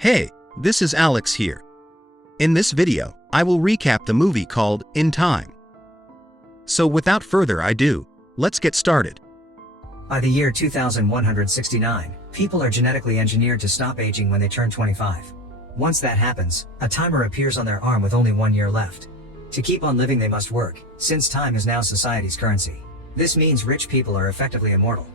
Hey, this is Alex here. In this video, I will recap the movie called In Time. So without further ado, let's get started. By the year 2169, people are genetically engineered to stop aging when they turn 25. Once that happens, a timer appears on their arm with only 1 year left. To keep on living they must work, since time is now society's currency. This means rich people are effectively immortal.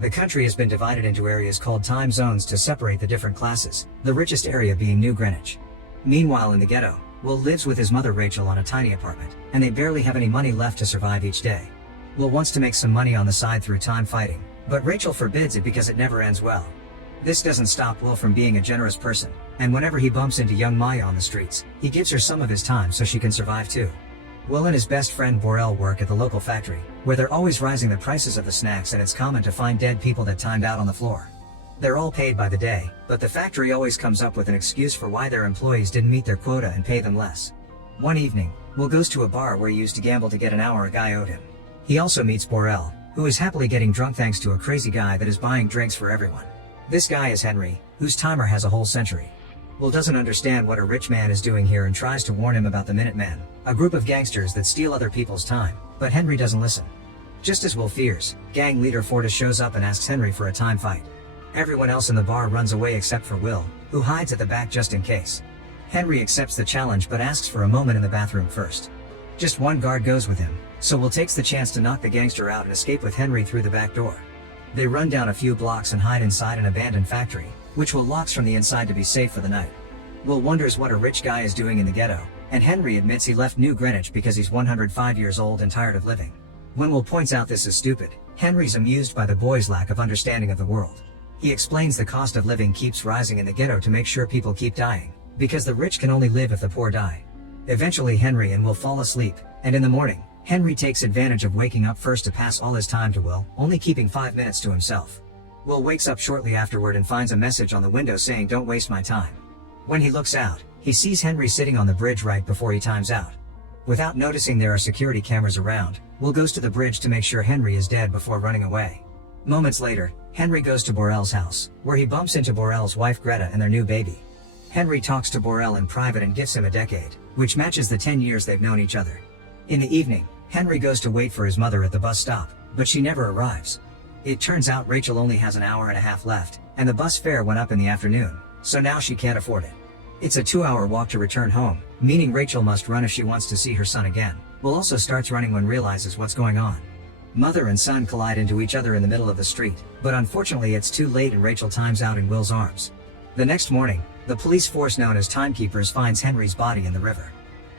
The country has been divided into areas called time zones to separate the different classes, the richest area being New Greenwich. Meanwhile in the ghetto, Will lives with his mother Rachel on a tiny apartment, and they barely have any money left to survive each day. Will wants to make some money on the side through time fighting, but Rachel forbids it because it never ends well. This doesn't stop Will from being a generous person, and whenever he bumps into young Maya on the streets, he gives her some of his time so she can survive too. Will and his best friend Borel work at the local factory, where they're always rising the prices of the snacks and it's common to find dead people that timed out on the floor. They're all paid by the day, but the factory always comes up with an excuse for why their employees didn't meet their quota and pay them less. One evening, Will goes to a bar where he used to gamble to get an hour a guy owed him. He also meets Borel, who is happily getting drunk thanks to a crazy guy that is buying drinks for everyone. This guy is Henry, whose timer has a whole century. Will doesn't understand what a rich man is doing here and tries to warn him about the Minutemen, a group of gangsters that steal other people's time, but Henry doesn't listen. Just as Will fears, gang leader Fortis shows up and asks Henry for a time fight. Everyone else in the bar runs away except for Will, who hides at the back just in case. Henry accepts the challenge but asks for a moment in the bathroom first. Just one guard goes with him, so Will takes the chance to knock the gangster out and escape with Henry through the back door. They run down a few blocks and hide inside an abandoned factory, which Will locks from the inside to be safe for the night. Will wonders what a rich guy is doing in the ghetto, and Henry admits he left New Greenwich because he's 105 years old and tired of living. When Will points out this is stupid, Henry's amused by the boy's lack of understanding of the world. He explains the cost of living keeps rising in the ghetto to make sure people keep dying, because the rich can only live if the poor die. Eventually Henry and Will fall asleep, and in the morning, Henry takes advantage of waking up first to pass all his time to Will, only keeping 5 minutes to himself. Will wakes up shortly afterward and finds a message on the window saying "Don't waste my time." When he looks out, he sees Henry sitting on the bridge right before he times out. Without noticing there are security cameras around, Will goes to the bridge to make sure Henry is dead before running away. Moments later, Henry goes to Borel's house, where he bumps into Borel's wife Greta and their new baby. Henry talks to Borel in private and gives him a decade, which matches the 10 years they've known each other. In the evening, Henry goes to wait for his mother at the bus stop, but she never arrives. It turns out Rachel only has an hour and a half left, and the bus fare went up in the afternoon, so now she can't afford it. It's a 2-hour walk to return home, meaning Rachel must run if she wants to see her son again. Will also starts running when realizes what's going on. Mother and son collide into each other in the middle of the street, but unfortunately it's too late and Rachel times out in Will's arms. The next morning, the police force known as Timekeepers finds Henry's body in the river.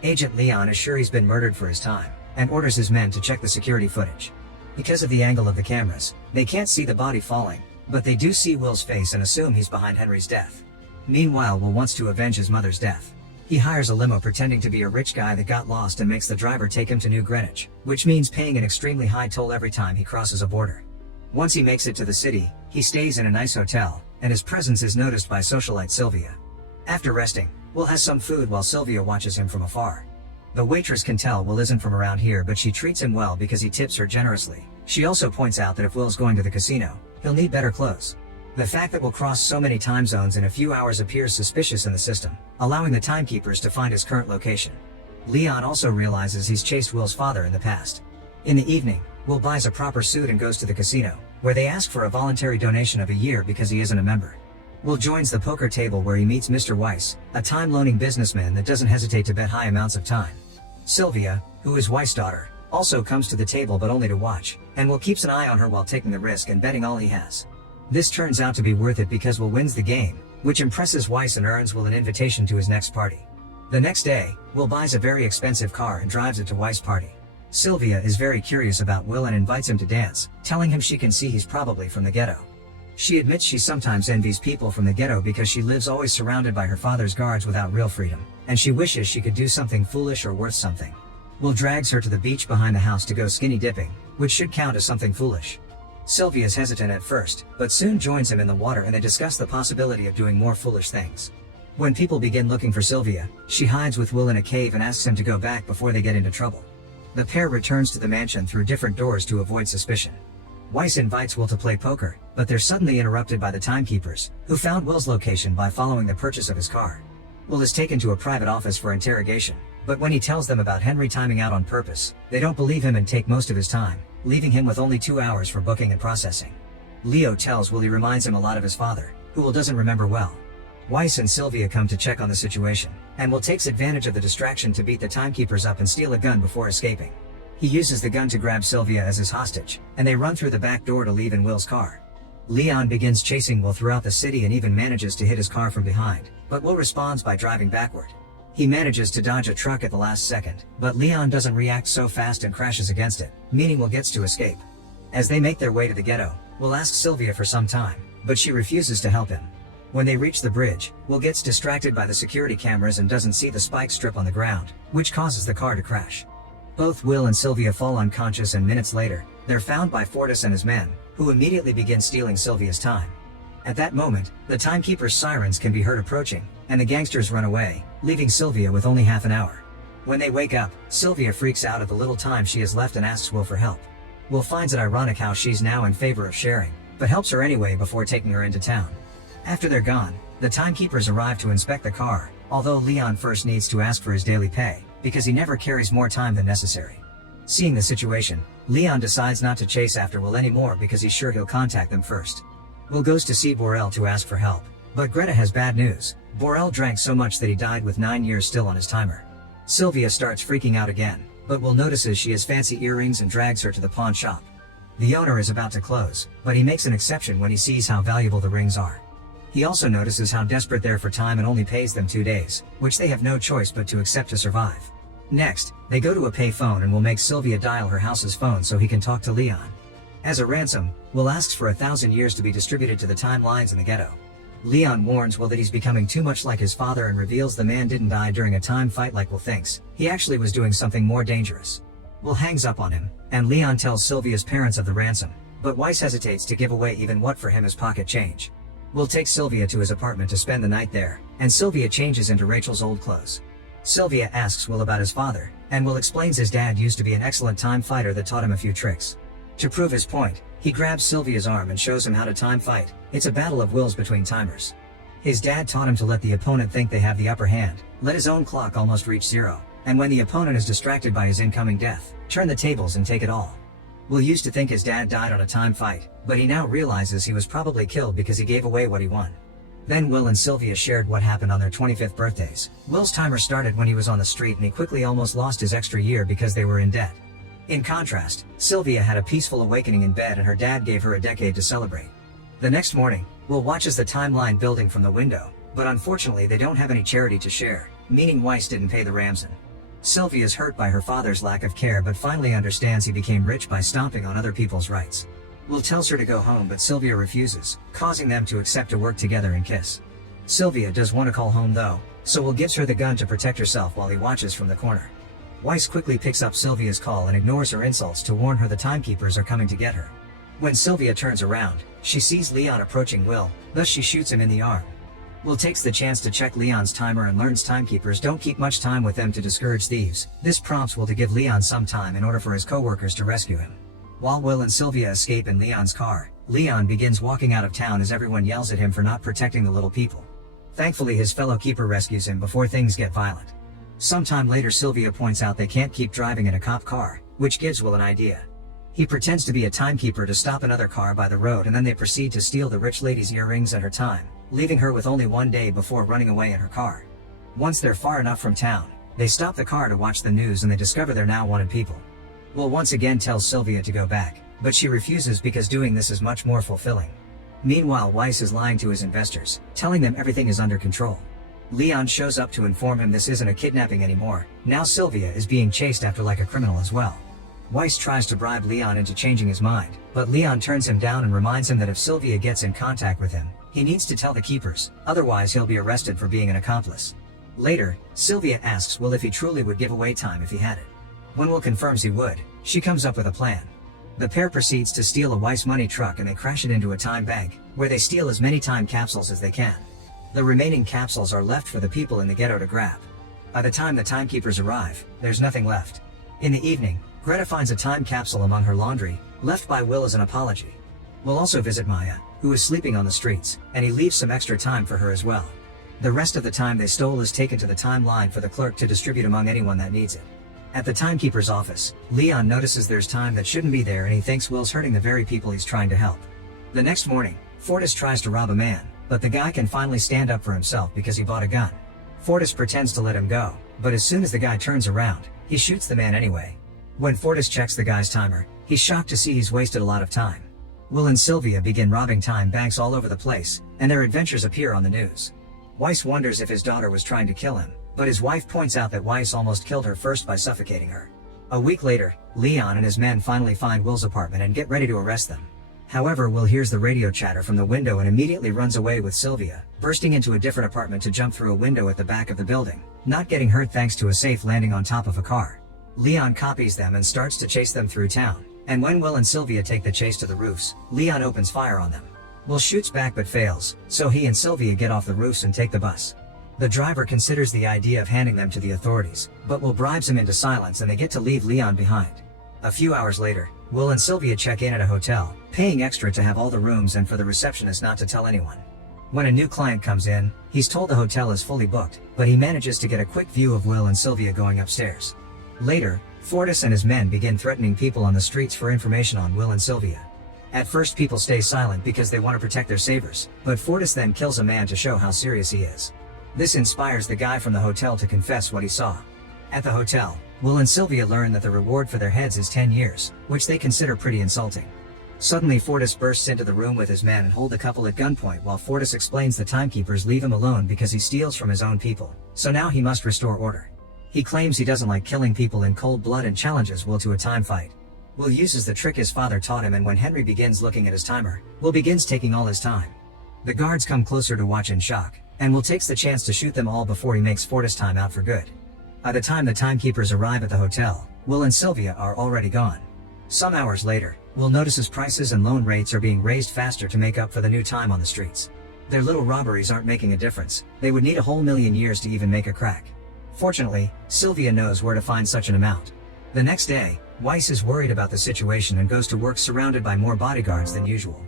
Agent Leon is sure he's been murdered for his time, and orders his men to check the security footage. Because of the angle of the cameras, they can't see the body falling, but they do see Will's face and assume he's behind Henry's death. Meanwhile, Will wants to avenge his mother's death. He hires a limo pretending to be a rich guy that got lost and makes the driver take him to New Greenwich, which means paying an extremely high toll every time he crosses a border. Once he makes it to the city, he stays in a nice hotel, and his presence is noticed by socialite Sylvia. After resting, Will has some food while Sylvia watches him from afar. The waitress can tell Will isn't from around here, but she treats him well because he tips her generously. She also points out that if Will's going to the casino, he'll need better clothes. The fact that Will crossed so many time zones in a few hours appears suspicious in the system, allowing the timekeepers to find his current location. Leon also realizes he's chased Will's father in the past. In the evening, Will buys a proper suit and goes to the casino, where they ask for a voluntary donation of a year because he isn't a member. Will joins the poker table where he meets Mr. Weiss, a time-loaning businessman that doesn't hesitate to bet high amounts of time. Sylvia, who is Weiss' daughter, also comes to the table but only to watch, and Will keeps an eye on her while taking the risk and betting all he has. This turns out to be worth it because Will wins the game, which impresses Weiss and earns Will an invitation to his next party. The next day, Will buys a very expensive car and drives it to Weiss' party. Sylvia is very curious about Will and invites him to dance, telling him she can see he's probably from the ghetto. She admits she sometimes envies people from the ghetto because she lives always surrounded by her father's guards without real freedom, and she wishes she could do something foolish or worth something. Will drags her to the beach behind the house to go skinny dipping, which should count as something foolish. Sylvia's hesitant at first, but soon joins him in the water and they discuss the possibility of doing more foolish things. When people begin looking for Sylvia, she hides with Will in a cave and asks him to go back before they get into trouble. The pair returns to the mansion through different doors to avoid suspicion. Weiss invites Will to play poker, but they're suddenly interrupted by the timekeepers, who found Will's location by following the purchase of his car. Will is taken to a private office for interrogation, but when he tells them about Henry timing out on purpose, they don't believe him and take most of his time, leaving him with only 2 hours for booking and processing. Leo tells Will he reminds him a lot of his father, who Will doesn't remember well. Weiss and Sylvia come to check on the situation, and Will takes advantage of the distraction to beat the timekeepers up and steal a gun before escaping. He uses the gun to grab Sylvia as his hostage, and they run through the back door to leave in Will's car. Leon begins chasing Will throughout the city and even manages to hit his car from behind, but Will responds by driving backward. He manages to dodge a truck at the last second, but Leon doesn't react so fast and crashes against it, meaning Will gets to escape. As they make their way to the ghetto, Will asks Sylvia for some time, but she refuses to help him. When they reach the bridge, Will gets distracted by the security cameras and doesn't see the spike strip on the ground, which causes the car to crash. Both Will and Sylvia fall unconscious, and minutes later, they're found by Fortis and his men, who immediately begin stealing Sylvia's time. At that moment, the timekeeper's sirens can be heard approaching, and the gangsters run away, leaving Sylvia with only half an hour. When they wake up, Sylvia freaks out at the little time she has left and asks Will for help. Will finds it ironic how she's now in favor of sharing, but helps her anyway before taking her into town. After they're gone, the timekeepers arrive to inspect the car, although Leon first needs to ask for his daily pay, because he never carries more time than necessary. Seeing the situation, Leon decides not to chase after Will anymore because he's sure he'll contact them first. Will goes to see Borel to ask for help, but Greta has bad news. Borel drank so much that he died with 9 years still on his timer. Sylvia starts freaking out again, but Will notices she has fancy earrings and drags her to the pawn shop. The owner is about to close, but he makes an exception when he sees how valuable the rings are. He also notices how desperate they're for time and only pays them 2 days, which they have no choice but to accept to survive. Next, they go to a payphone and Will make Sylvia dial her house's phone so he can talk to Leon. As a ransom, Will asks for 1,000 years to be distributed to the timelines in the ghetto. Leon warns Will that he's becoming too much like his father and reveals the man didn't die during a time fight like Will thinks. He actually was doing something more dangerous. Will hangs up on him, and Leon tells Sylvia's parents of the ransom, but Weiss hesitates to give away even what for him is pocket change. Will takes Sylvia to his apartment to spend the night there, and Sylvia changes into Rachel's old clothes. Sylvia asks Will about his father, and Will explains his dad used to be an excellent time fighter that taught him a few tricks. To prove his point, he grabs Sylvia's arm and shows him how to time fight. It's a battle of wills between timers. His dad taught him to let the opponent think they have the upper hand, let his own clock almost reach 0, and when the opponent is distracted by his incoming death, turn the tables and take it all. Will used to think his dad died on a time fight, but he now realizes he was probably killed because he gave away what he won. Then Will and Sylvia shared what happened on their 25th birthdays. Will's timer started when he was on the street and he quickly almost lost his extra year because they were in debt. In contrast, Sylvia had a peaceful awakening in bed and her dad gave her a decade to celebrate. The next morning, Will watches the timeline building from the window, but unfortunately they don't have any charity to share, meaning Weiss didn't pay the ransom. Sylvia is hurt by her father's lack of care but finally understands he became rich by stomping on other people's rights. Will tells her to go home but Sylvia refuses, causing them to accept to work together and kiss. Sylvia does want to call home though, so Will gives her the gun to protect herself while he watches from the corner. Weiss quickly picks up Sylvia's call and ignores her insults to warn her the timekeepers are coming to get her. When Sylvia turns around, she sees Leon approaching Will, thus she shoots him in the arm. Will takes the chance to check Leon's timer and learns timekeepers don't keep much time with them to discourage thieves. This prompts Will to give Leon some time in order for his co-workers to rescue him. While Will and Sylvia escape in Leon's car, Leon begins walking out of town as everyone yells at him for not protecting the little people. Thankfully his fellow keeper rescues him before things get violent. Sometime later Sylvia points out they can't keep driving in a cop car, which gives Will an idea. He pretends to be a timekeeper to stop another car by the road and then they proceed to steal the rich lady's earrings and her time, leaving her with only 1 day before running away in her car. Once they're far enough from town, they stop the car to watch the news and they discover they're now wanted people. Will once again tells Sylvia to go back, but she refuses because doing this is much more fulfilling. Meanwhile Weiss is lying to his investors, telling them everything is under control. Leon shows up to inform him this isn't a kidnapping anymore, now Sylvia is being chased after like a criminal as well. Weiss tries to bribe Leon into changing his mind, but Leon turns him down and reminds him that if Sylvia gets in contact with him, he needs to tell the keepers, otherwise he'll be arrested for being an accomplice. Later, Sylvia asks Will if he truly would give away time if he had it. When Will confirms he would, she comes up with a plan. The pair proceeds to steal a Weiss money truck and they crash it into a time bank, where they steal as many time capsules as they can. The remaining capsules are left for the people in the ghetto to grab. By the time the timekeepers arrive, there's nothing left. In the evening, Greta finds a time capsule among her laundry, left by Will as an apology. We'll also visit Maya, who is sleeping on the streets, and he leaves some extra time for her as well. The rest of the time they stole is taken to the timeline for the clerk to distribute among anyone that needs it. At the timekeeper's office, Leon notices there's time that shouldn't be there and he thinks Will's hurting the very people he's trying to help. The next morning, Fortis tries to rob a man, but the guy can finally stand up for himself because he bought a gun. Fortis pretends to let him go, but as soon as the guy turns around, he shoots the man anyway. When Fortis checks the guy's timer, he's shocked to see he's wasted a lot of time. Will and Sylvia begin robbing time banks all over the place, and their adventures appear on the news. Weiss wonders if his daughter was trying to kill him, but his wife points out that Weiss almost killed her first by suffocating her. A week later, Leon and his men finally find Will's apartment and get ready to arrest them. However, Will hears the radio chatter from the window and immediately runs away with Sylvia, bursting into a different apartment to jump through a window at the back of the building, not getting hurt thanks to a safe landing on top of a car. Leon copies them and starts to chase them through town, and when Will and Sylvia take the chase to the roofs, Leon opens fire on them. Will shoots back but fails, so he and Sylvia get off the roofs and take the bus. The driver considers the idea of handing them to the authorities, but Will bribes him into silence and they get to leave Leon behind. A few hours later, Will and Sylvia check in at a hotel, paying extra to have all the rooms and for the receptionist not to tell anyone. When a new client comes in, he's told the hotel is fully booked, but he manages to get a quick view of Will and Sylvia going upstairs. Later, Fortis and his men begin threatening people on the streets for information on Will and Sylvia. At first people stay silent because they want to protect their savers, but Fortis then kills a man to show how serious he is. This inspires the guy from the hotel to confess what he saw. At the hotel, Will and Sylvia learn that the reward for their heads is 10 years, which they consider pretty insulting. Suddenly Fortis bursts into the room with his men and hold the couple at gunpoint while Fortis explains the timekeepers leave him alone because he steals from his own people, so now he must restore order. He claims he doesn't like killing people in cold blood and challenges Will to a time fight. Will uses the trick his father taught him, and when Henry begins looking at his timer, Will begins taking all his time. The guards come closer to watch in shock, and Will takes the chance to shoot them all before he makes Fortis time out for good. By the time the timekeepers arrive at the hotel, Will and Sylvia are already gone. Some hours later, Will notices prices and loan rates are being raised faster to make up for the new time on the streets. Their little robberies aren't making a difference, they would need a whole million years to even make a crack. Fortunately, Sylvia knows where to find such an amount. The next day, Weiss is worried about the situation and goes to work surrounded by more bodyguards than usual.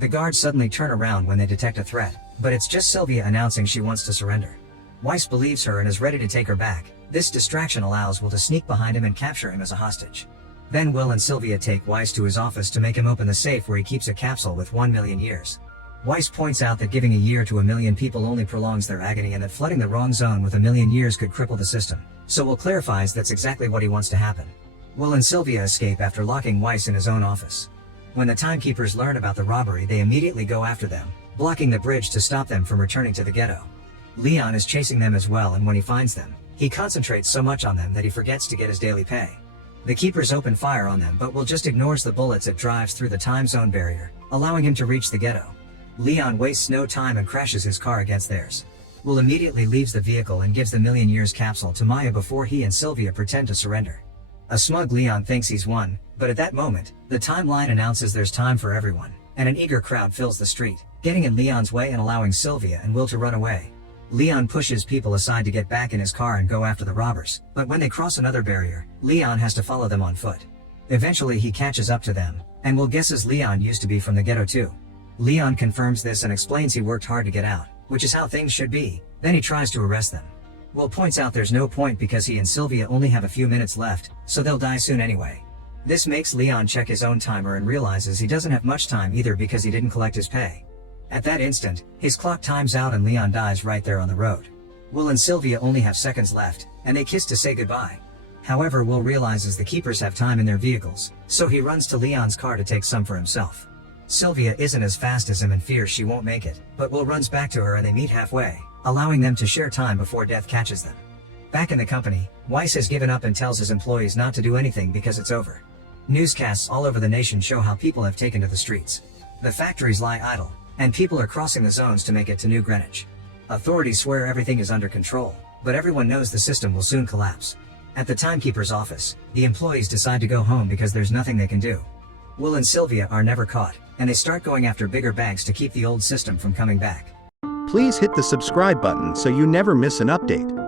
The guards suddenly turn around when they detect a threat, but it's just Sylvia announcing she wants to surrender. Weiss believes her and is ready to take her back. This distraction allows Will to sneak behind him and capture him as a hostage. Then Will and Sylvia take Weiss to his office to make him open the safe where he keeps a capsule with 1 million years. Weiss points out that giving a year to 1 million people only prolongs their agony and that flooding the wrong zone with 1 million years could cripple the system, so Will clarifies that's exactly what he wants to happen. Will and Sylvia escape after locking Weiss in his own office. When the timekeepers learn about the robbery, they immediately go after them, blocking the bridge to stop them from returning to the ghetto. Leon is chasing them as well, and when he finds them, he concentrates so much on them that he forgets to get his daily pay. The keepers open fire on them, but Will just ignores the bullets and drives through the time zone barrier, allowing him to reach the ghetto. Leon wastes no time and crashes his car against theirs. Will immediately leaves the vehicle and gives the million years capsule to Maya before he and Sylvia pretend to surrender. A smug Leon thinks he's won, but at that moment, the timeline announces there's time for everyone, and an eager crowd fills the street, getting in Leon's way and allowing Sylvia and Will to run away. Leon pushes people aside to get back in his car and go after the robbers, but when they cross another barrier, Leon has to follow them on foot. Eventually he catches up to them, and Will guesses Leon used to be from the ghetto too. Leon confirms this and explains he worked hard to get out, which is how things should be. Then he tries to arrest them. Will points out there's no point because he and Sylvia only have a few minutes left, so they'll die soon anyway. This makes Leon check his own timer and realizes he doesn't have much time either because he didn't collect his pay. At that instant, his clock times out and Leon dies right there on the road. Will and Sylvia only have seconds left, and they kiss to say goodbye. However, Will realizes the keepers have time in their vehicles, so he runs to Leon's car to take some for himself. Sylvia isn't as fast as him and fears she won't make it, but Will runs back to her and they meet halfway, allowing them to share time before death catches them. Back in the company, Weiss has given up and tells his employees not to do anything because it's over. Newscasts all over the nation show how people have taken to the streets. The factories lie idle, and people are crossing the zones to make it to New Greenwich. Authorities swear everything is under control, but everyone knows the system will soon collapse. At the timekeeper's office, the employees decide to go home because there's nothing they can do. Will and Sylvia are never caught, and they start going after bigger banks to keep the old system from coming back. Please hit the subscribe button so you never miss an update.